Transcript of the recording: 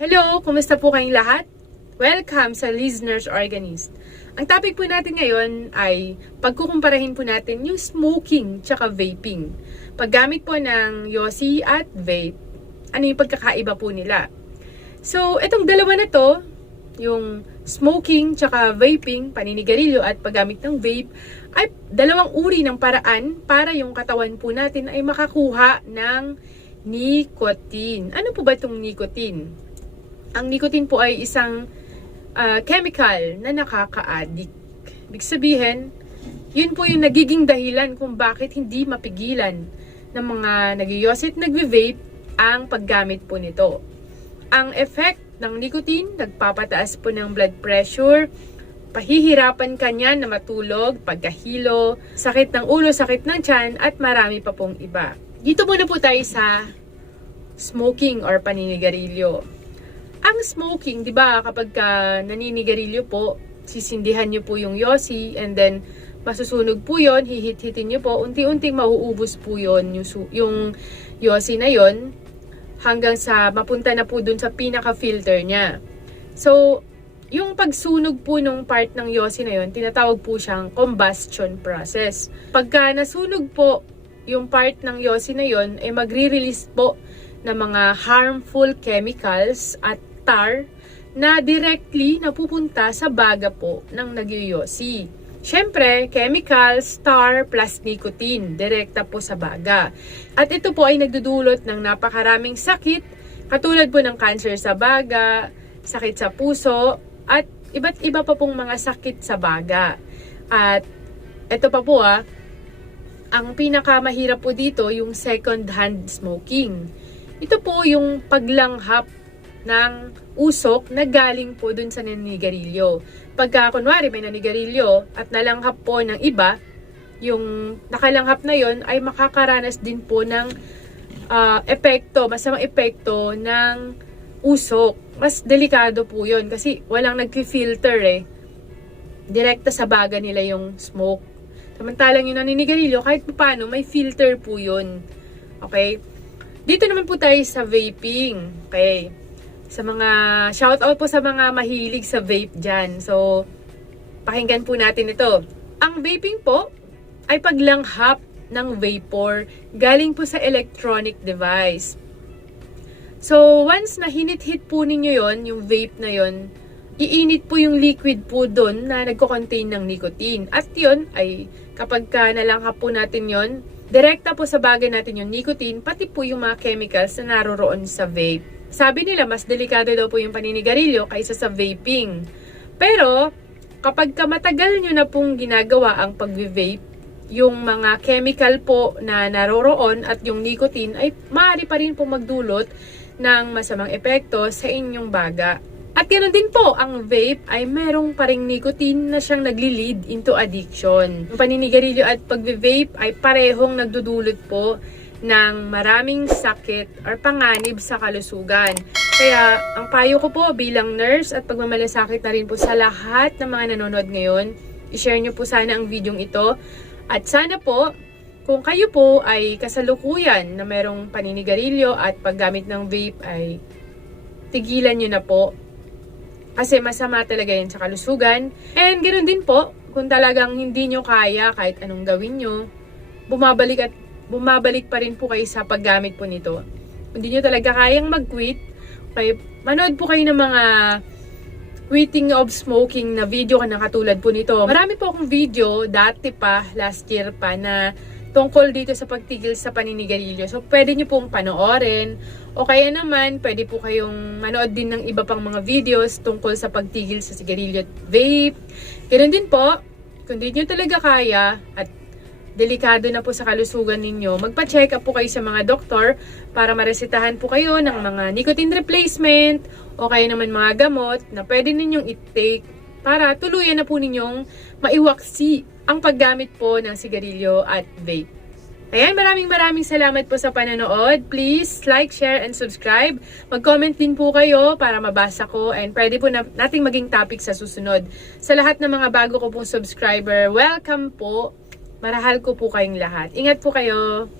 Hello! Kumusta po kayong lahat? Welcome sa Listener's Organist. Ang topic po natin ngayon ay pagkukumparahin po natin yung smoking tsaka vaping. Paggamit po ng yosi at vape, ano yung pagkakaiba po nila? So, itong dalawa na to, yung smoking tsaka vaping, paninigarilyo at paggamit ng vape, ay dalawang uri ng paraan para yung katawan po natin ay makakuha ng nicotine. Ano po ba itong nicotine? Ang nicotine po ay isang chemical na nakaka-addict. Ibig sabihin, yun po yung nagiging dahilan kung bakit hindi mapigilan ng mga nagyoyosi at nagve-vape ang paggamit po nito. Ang effect ng nicotine, nagpapataas po ng blood pressure, pahihirapan ka niyan na matulog, pagkahilo, sakit ng ulo, sakit ng tiyan, at marami pa pong iba. Dito muna po tayo sa smoking or paninigarilyo. Ang smoking, di ba, kapag naninigarilyo po, sisindihan nyo po yung yosi and then masusunog po yon, hihit-hitin nyo po, unti-unting mauubos po yon yung yosi na yon hanggang sa mapunta na po dun sa pinaka-filter niya. So, yung pagsunog po nung part ng yosi na yon, tinatawag po siyang combustion process. Pagka nasunog po yung part ng yosi na yon, ay magre-release po ng mga harmful chemicals at tar na directly napupunta sa baga po ng nagyoyosi. Siyempre, chemicals, tar plus nicotine, direkta po sa baga. At ito po ay nagdudulot ng napakaraming sakit, katulad po ng cancer sa baga, sakit sa puso, at iba't iba pa pong mga sakit sa baga. At ito pa po ang pinakamahirap po dito, yung second hand smoking. Ito po yung paglanghap ng usok na galing po dun sa naninigarilyo. Pagka kunwari may naninigarilyo at nalanghap po ng iba, yung nakalanghap na yon ay makakaranas din po ng masamang epekto ng usok. Mas delikado po yon kasi walang nag-filter direkta sa baga nila yung smoke. Samantalang yung naninigarilyo, kahit paano, may filter po yun. Okay? Dito naman po tayo sa vaping. Okay? Sa mga, shoutout po sa mga mahilig sa vape dyan. So, pakinggan po natin ito. Ang vaping po ay paglanghap ng vapor galing po sa electronic device. So, once na hinit-hit po ninyo yon, yung vape na yon, iinit po yung liquid po doon na nagko-contain ng nicotine. At yon ay kapag nalanghap po natin yon, direkta po sa bagay natin yung nicotine, pati po yung mga chemicals na naroroon sa vape. Sabi nila, mas delikado daw po yung paninigarilyo kaysa sa vaping. Pero, kapag matagal nyo na pong ginagawa ang pag-vape, yung mga chemical po na naroroon at yung nicotine ay maaari pa rin po magdulot ng masamang epekto sa inyong baga. At ganoon din po, ang vape ay merong paring nicotine na siyang nagli-lead into addiction. Yung paninigarilyo at pag-vape ay parehong nagdudulot po ng maraming sakit or panganib sa kalusugan. Kaya, ang payo ko po bilang nurse at pagmamalasakit na rin po sa lahat ng mga nanonood ngayon, i-share nyo po sana ang video ito. At sana po, kung kayo po ay kasalukuyan na merong paninigarilyo at paggamit ng vape ay tigilan nyo na po. Kasi masama talaga yan sa kalusugan. And ganoon din po, kung talagang hindi nyo kaya kahit anong gawin nyo, bumabalik pa rin po kayo sa paggamit po nito. Kung hindi nyo talaga kayang mag-quit, okay, manood po kayo ng mga quitting of smoking na video na katulad po nito. Marami po akong video, dati pa, last year pa, na tungkol dito sa pagtigil sa paninigarilyo. So, pwede nyo pong panoorin. O kaya naman, pwede po kayong manood din ng iba pang mga videos tungkol sa pagtigil sa sigarilyo at vape. Ganun din po, kung hindi nyo talaga kaya at delikado na po sa kalusugan ninyo, magpa-check up po kayo sa mga doktor para maresetahan po kayo ng mga nicotine replacement o kaya naman mga gamot na pwede ninyong i-take para tuluyan na po ninyong maiwaksi ang paggamit po ng sigarilyo at vape. Ayan, maraming salamat po sa panonood. Please like, share, and subscribe. Mag-comment din po kayo para mabasa ko and pwede po nating maging topic sa susunod. Sa lahat ng mga bago ko pong subscriber, welcome po. Marahal ko po kayong lahat. Ingat po kayo.